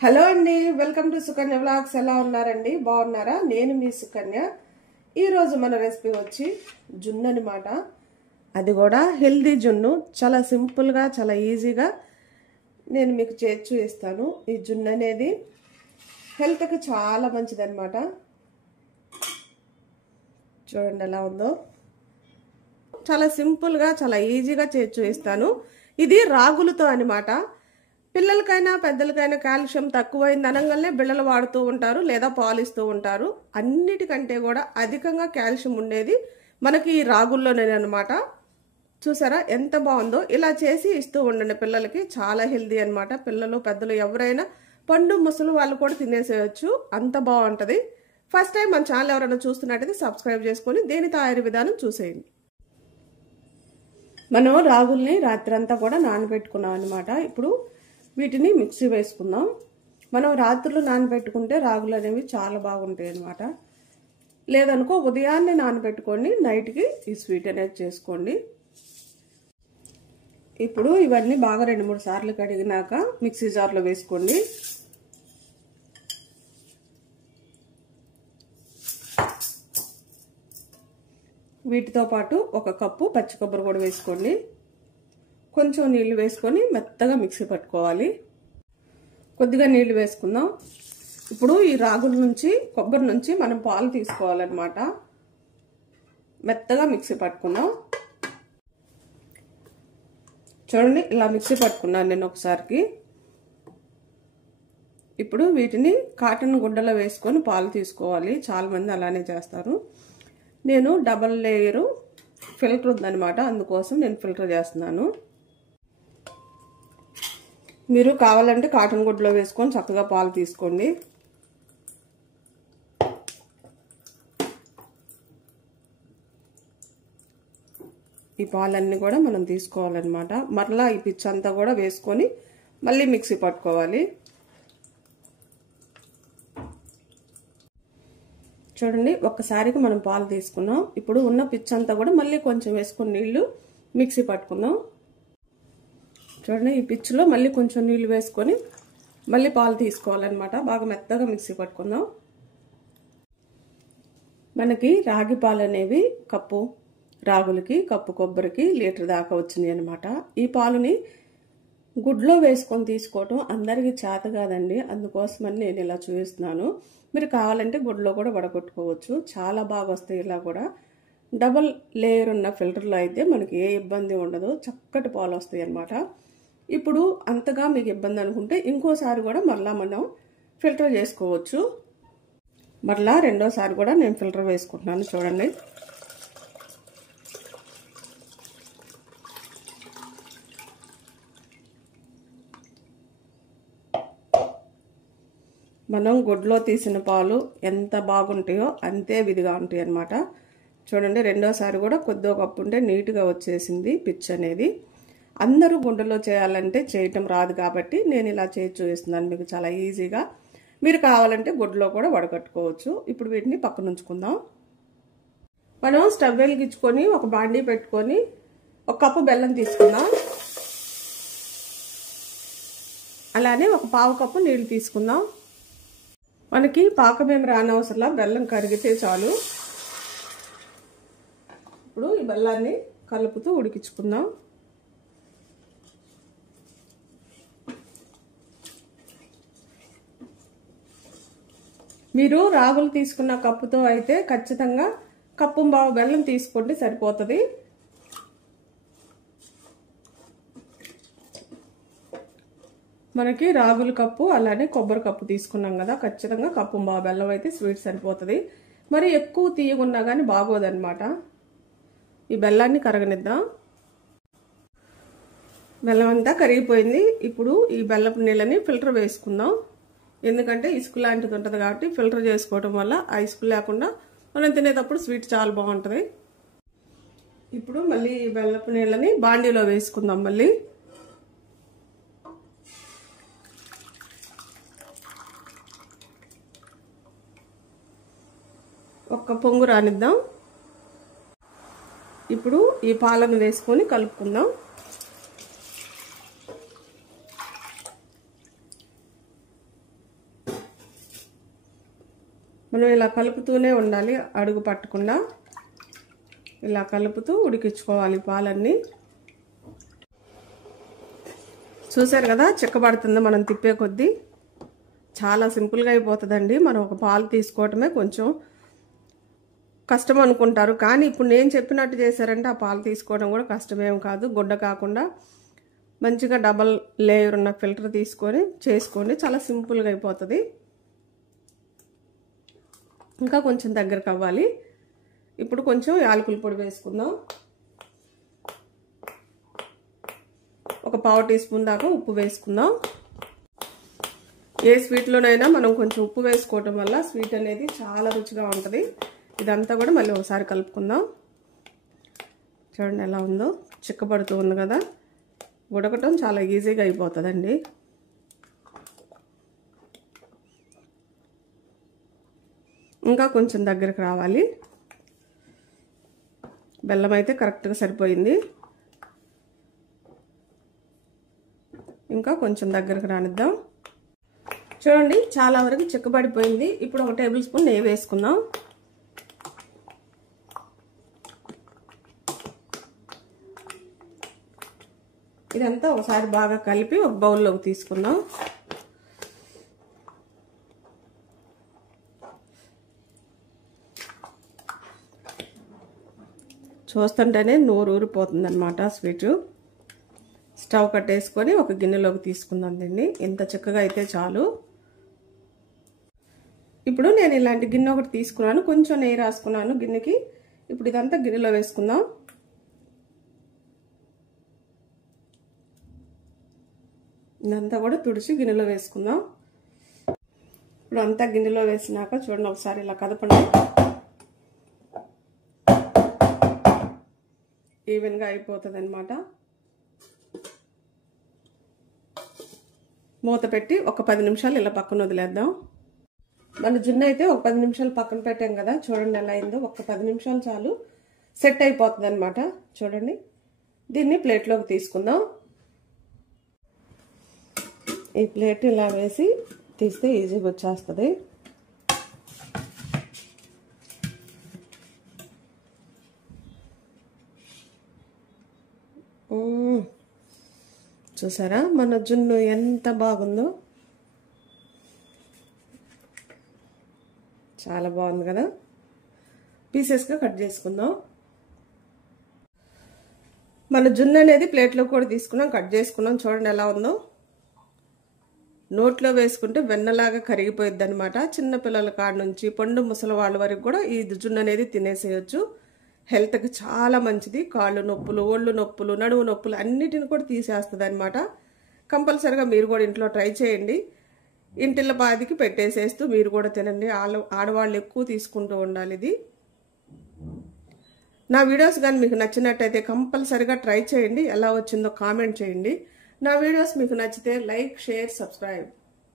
Hello అండి, welcome to Sukanya vlogs. ఎలా ఉన్నారండి? బాగున్నారా? నేను మీ సుకన్య. ఈరోజు మన రెసిపీ వచ్చి జున్ను అనమాట. అది కూడా హెల్దీ జున్ను. చాలా సింపుల్గా, చాలా ఈజీగా నేను మీకు చేసి చూపిస్తాను. ఈ జున్ను అనేది హెల్త్కి చాలా మంచిదన్నమాట. చూడండి ఎలా ఉందో. చాలా సింపుల్గా, చాలా ఈజీగా చేసి చూపిస్తాను. ఇది రాగులతో అనమాట. పిల్లలకైనా పెద్దలకైనా కాల్షియం తక్కువైంది అనగానే బిళ్ళలు వాడుతూ ఉంటారు, లేదా పాలిస్తూ ఉంటారు. అన్నిటికంటే కూడా అధికంగా కాల్షియం ఉండేది మనకి ఈ రాగుల్లోనే అనమాట. చూసారా ఎంత బాగుందో? ఇలా చేసి ఇస్తూ ఉండండి పిల్లలకి. చాలా హెల్దీ అనమాట. పిల్లలు పెద్దలు ఎవరైనా, పండు ముసలు వాళ్ళు కూడా తినేసేయచ్చు. అంత బాగుంటుంది. ఫస్ట్ టైం మన ఛానల్ ఎవరైనా చూస్తున్నట్టయితే సబ్స్క్రైబ్ చేసుకొని దీని తయారీ విధానం చూసేయండి. మనం రాగుల్ని రాత్రంతా కూడా నానబెట్టుకున్నాం అనమాట. ఇప్పుడు వీటిని మిక్సీ వేసుకుందాం. మనం రాత్రులు నానబెట్టుకుంటే రాగులు అనేవి చాలా బాగుంటాయి అనమాట. లేదనుకో ఉదయాన్నే నానబెట్టుకొని నైట్కి ఈ స్వీట్ అనేది చేసుకోండి. ఇప్పుడు ఇవన్నీ బాగా 2-3 సార్లు కడిగినాక మిక్సీ జార్లో వేసుకోండి. వీటితో పాటు 1 కప్పు పచ్చి కొబ్బరి కూడా వేసుకోండి. కొంచెం నీళ్లు వేసుకొని మెత్తగా మిక్సీ పట్టుకోవాలి. కొద్దిగా నీళ్లు వేసుకుందాం. ఇప్పుడు ఈ రాగుల నుంచి, కొబ్బరి నుంచి మనం పాలు తీసుకోవాలన్నమాట. మెత్తగా మిక్సీ పట్టుకుందాం. చూడండి ఇలా మిక్సీ పట్టుకున్నాను నేను ఒకసారికి. ఇప్పుడు వీటిని కాటన్ గుడ్డలో వేసుకొని పాలు తీసుకోవాలి. చాలా మంది అలానే చేస్తారు. నేను డబల్ లేయరు ఫిల్టర్ ఉందన్నమాట, అందుకోసం నేను ఫిల్టర్ చేస్తున్నాను. మీరు కావాలంటే కాటన్ గుడ్డలో వేసుకొని చక్కగా పాలు తీసుకోండి. ఈ పాలన్నీ కూడా మనం తీసుకోవాలన్నమాట. మరలా ఈ పిచ్చి అంతా కూడా వేసుకొని మళ్ళీ మిక్సీ పట్టుకోవాలి. చూడండి ఒక్కసారికి మనం పాలు తీసుకున్నాం. ఇప్పుడు ఉన్న పిచ్చి అంతా కూడా మళ్ళీ కొంచెం వేసుకొని నీళ్లు మిక్సీ పట్టుకుందాం. చూడండి ఈ పిచ్చిలో మళ్ళీ కొంచెం నీళ్లు వేసుకొని మళ్ళీ పాలు తీసుకోవాలన్నమాట. బాగా మెత్తగా మిక్సీ పట్టుకుందాం. మనకి రాగి పాలు అనేవి కప్పు రాగులకి, కప్పు కొబ్బరికి లీటర్ దాకా వచ్చింది అనమాట. ఈ పాలుని గుడ్లో వేసుకొని తీసుకోవటం అందరికీ చేత కాదండి, అందుకోసమని నేను ఇలా చూపిస్తున్నాను. మీరు కావాలంటే గుడ్లో కూడా వడగొట్టుకోవచ్చు. చాలా బాగా వస్తాయి. ఇలా కూడా డబల్ లేయర్ ఉన్న ఫిల్టర్లో అయితే మనకి ఏ ఇబ్బంది ఉండదు, చక్కటి పాలు వస్తాయి అన్నమాట. ఇప్పుడు అంతగా మీకు ఇబ్బంది అనుకుంటే ఇంకోసారి కూడా మరలా మనం ఫిల్టర్ చేసుకోవచ్చు. మరలా రెండోసారి కూడా నేను ఫిల్టర్ వేసుకుంటున్నాను. చూడండి మనం గుడ్లో తీసిన పాలు ఎంత బాగుంటాయో అంతే విధిగా ఉంటాయి అన్నమాట. చూడండి రెండోసారి కూడా కొద్దిగా కప్పు ఉంటే నీట్గా వచ్చేసింది పిచ్ అనేది. అందరూ గుండెలో చేయాలంటే చేయటం రాదు కాబట్టి నేను ఇలా చేసి చూపిస్తున్నాను మీకు చాలా ఈజీగా. మీరు కావాలంటే గుడ్లో కూడా వడగట్టుకోవచ్చు. ఇప్పుడు వీటిని పక్కన ఉంచుకుందాం. మనం స్టవ్ వెలిగించుకొని ఒక బాండీ పెట్టుకొని 1 కప్పు బెల్లం తీసుకుందాం. అలానే 1/4 కప్పు నీళ్లు తీసుకుందాం. మనకి పాకమేం రానవసరంలా, బెల్లం కరిగితే చాలు. ఇప్పుడు ఈ బెల్లాన్ని కలుపుతూ ఉడికించుకుందాం. మీరు రాగులు తీసుకున్న కప్పుతో అయితే ఖచ్చితంగా 1.5 కప్పు బెల్లం తీసుకోండి, సరిపోతుంది. మనకి రాగుల కప్పు అలానే కొబ్బరి కప్పు తీసుకున్నాం కదా, ఖచ్చితంగా 1.5 కప్పు బెల్లం అయితే స్వీట్ సరిపోతుంది. మరి ఎక్కువ తీయగున్నా కానీ బాగోదన్నమాట. ఈ బెల్లాన్ని కరగనిద్దాం. బెల్లం అంతా కరిగిపోయింది. ఇప్పుడు ఈ బెల్లపు నీళ్ళని ఫిల్టర్ వేసుకుందాం. ఎందుకంటే ఇసుక లాంటిది ఉంటుంది కాబట్టి ఫిల్టర్ చేసుకోవడం వల్ల ఆ ఇసుక లేకుండా మనం తినేటప్పుడు స్వీట్ చాలా బాగుంటుంది. ఇప్పుడు మళ్ళీ ఈ బెల్లపు నీళ్ళని బాండీలో వేసుకుందాం. మళ్ళీ ఒక్క పొంగు రానిద్దాం. ఇప్పుడు ఈ పాలను వేసుకొని కలుపుకుందాం. మనం ఇలా కలుపుతూనే ఉండాలి, అడుగు పట్టకుండా ఇలా కలుపుతూ ఉడికించుకోవాలి పాలన్నీ. చూసారు కదా చిక్కబడుతుంది మనం తిప్పే కొద్దీ. చాలా సింపుల్గా అయిపోతుందండి. మనం ఒక పాలు తీసుకోవటమే కొంచెం కష్టం అనుకుంటారు, కానీ ఇప్పుడు నేను చెప్పినట్టు చేశారంటే ఆ పాలు తీసుకోవడం కూడా కష్టమేం కాదు. గుడ్డ కాకుండా మంచిగా డబల్ లేయర్ ఉన్న ఫిల్టర్ తీసుకొని చేసుకోండి, చాలా సింపుల్గా అయిపోతుంది. ఇంకా కొంచెం దగ్గరకు అవ్వాలి. ఇప్పుడు కొంచెం యాలకుల పొడి వేసుకుందాం. ఒక పావు టీ స్పూన్ దాకా ఉప్పు వేసుకుందాం. ఏ స్వీట్లోనైనా మనం కొంచెం ఉప్పు వేసుకోవటం వల్ల స్వీట్ అనేది చాలా రుచిగా ఉంటుంది. ఇదంతా కూడా మళ్ళీ ఒకసారి కలుపుకుందాం. చూడండి ఎలా ఉందో, చిక్కబడుతూ ఉంది కదా. ఉడకటం చాలా ఈజీగా అయిపోతుందండి. ఇంకా కొంచెం దగ్గరకు రావాలి. బెల్లం అయితే కరెక్ట్గా సరిపోయింది. ఇంకా కొంచెం దగ్గరకు రానిద్దాం. చూడండి చాలా వరకు చిక్కబడిపోయింది. ఇప్పుడు ఒక టేబుల్ స్పూన్ నెయ్యి వేసుకుందాం. ఇదంతా ఒకసారి బాగా కలిపి ఒక బౌల్లోకి తీసుకుందాం. చూస్తుంటేనే నోరు ఊరిపోతుంది అనమాట స్వీటు. స్టవ్ కట్టేసుకొని ఒక గిన్నెలోకి తీసుకుందాం దీన్ని. ఇంత చిక్కగా అయితే చాలు. ఇప్పుడు నేను ఇలాంటి గిన్నె ఒకటి తీసుకున్నాను, కొంచెం నెయ్యి రాసుకున్నాను గిన్నెకి. ఇప్పుడు ఇదంతా గిన్నెలో వేసుకుందాం. ఇదంతా కూడా తుడిచి గిన్నెలో వేసుకుందాం. ఇప్పుడు అంతా గిన్నెలో వేసినాక చూడండి ఒకసారి ఇలా కదపండి. ఈవెన్గా అయిపోతుంది అనమాట. మూత పెట్టి ఒక 10 నిమిషాలు ఇలా పక్కన వదిలేద్దాం. మన జున్ను అయితే ఒక 10 నిమిషాలు పక్కన పెట్టాం కదా. చూడండి ఎలా అయిందో. ఒక 10 నిమిషాలు చాలు, సెట్ అయిపోతుంది అనమాట. చూడండి దీన్ని ప్లేట్లోకి తీసుకుందాం. ఈ ప్లేట్ ఇలా వేసి తీస్తే ఈజీగా వచ్చేస్తుంది. చూసారా మన జున్ను ఎంత బాగుందో. చాలా బాగుంది కదా. పీసెస్గా కట్ చేసుకుందాం. మన జున్ను అనేది ప్లేట్లో కూడా తీసుకున్నాం, కట్ చేసుకున్నాం. చూడండి ఎలా ఉందో. నోట్లో వేసుకుంటే వెన్నలాగా కరిగిపోయిద్ది అనమాట. చిన్నపిల్లల కాడ నుంచి పండు ముసలి వాళ్ళ వరకు కూడా ఈ జున్ను అనేది తినేసేయచ్చు. హెల్త్కి చాలా మంచిది. కాళ్ళు నొప్పులు, ఒళ్ళు నొప్పులు, నడుము నొప్పులు అన్నిటిని కూడా తీసేస్తుంది అనమాట. కంపల్సరిగా మీరు కూడా ఇంట్లో ట్రై చేయండి. ఇంటిల్ల పాదికి పెట్టేసేస్తూ మీరు కూడా తినండి. ఆడవాళ్ళు ఎక్కువ తీసుకుంటూ ఉండాలి ఇది. నా వీడియోస్ కానీ మీకు నచ్చినట్టయితే కంపల్సరిగా ట్రై చేయండి. ఎలా వచ్చిందో కామెంట్ చేయండి. నా వీడియోస్ మీకు నచ్చితే లైక్, షేర్, సబ్స్క్రైబ్.